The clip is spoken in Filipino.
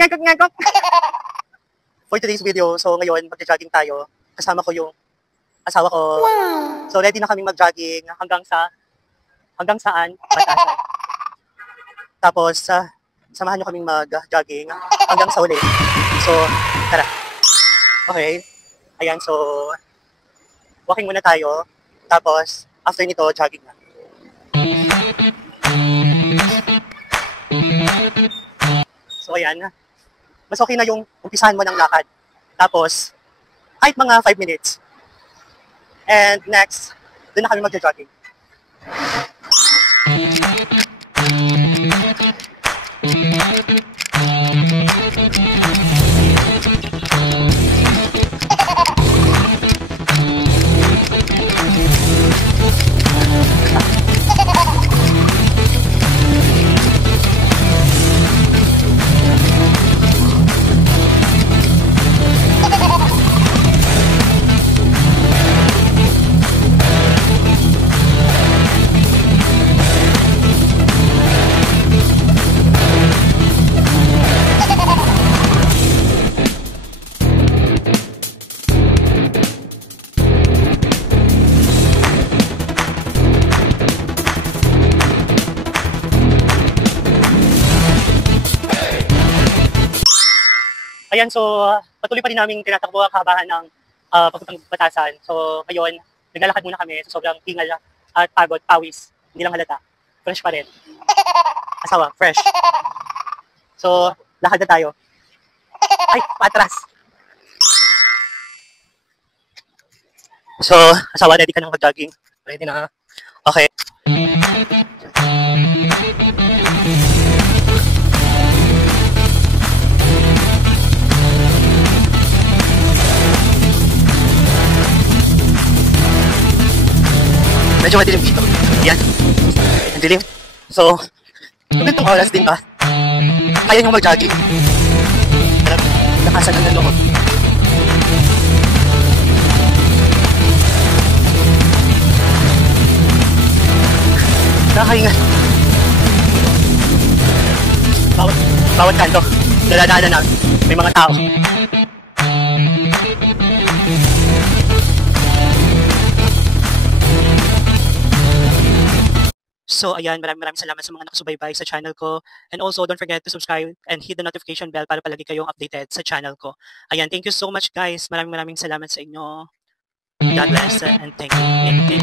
Ngagok. For today's video, so ngayon magja-jogging tayo. Kasama ko yung asawa ko. So ready na kaming mag-jogging hanggang saan? Batasan. Tapos samahan nyo kaming mag-jogging hanggang sa uli. So tara. Okay. Ayan, so walking muna tayo. Tapos after nito, jogging na. So ayan, mas okay na yung umpisahan mo ng lakad. Tapos, kahit mga 5 minutes. And next, doon na kami magja-jogging. Ayan, so patuloy pa rin namin tinatakbo ang kahabahan ng papuntang Batasan. So ngayon, naglalakad muna kami sa sobrang hingal at pagod, pawis. Hindi lang halata. Fresh pa rin. Asawa, fresh. So, lakad na tayo. Ay, patras. So, asawa, ready ka nang mag-jogging? Ready na. Okay. Medyo madilim dito. Yan. Ang dilim. So, ganitong oras din ba? Kaya nyo mag-jogging. Nakasan ang loob. Nakakahinga. Bawat kanto. Daladaanan namin. May mga tao. So ayan, maraming salamat sa mga nakasubaybay sa channel ko. And also, don't forget to subscribe and hit the notification bell para palagi kayong updated sa channel ko. Ayan, thank you so much guys. Maraming salamat sa inyo. God bless and thank you.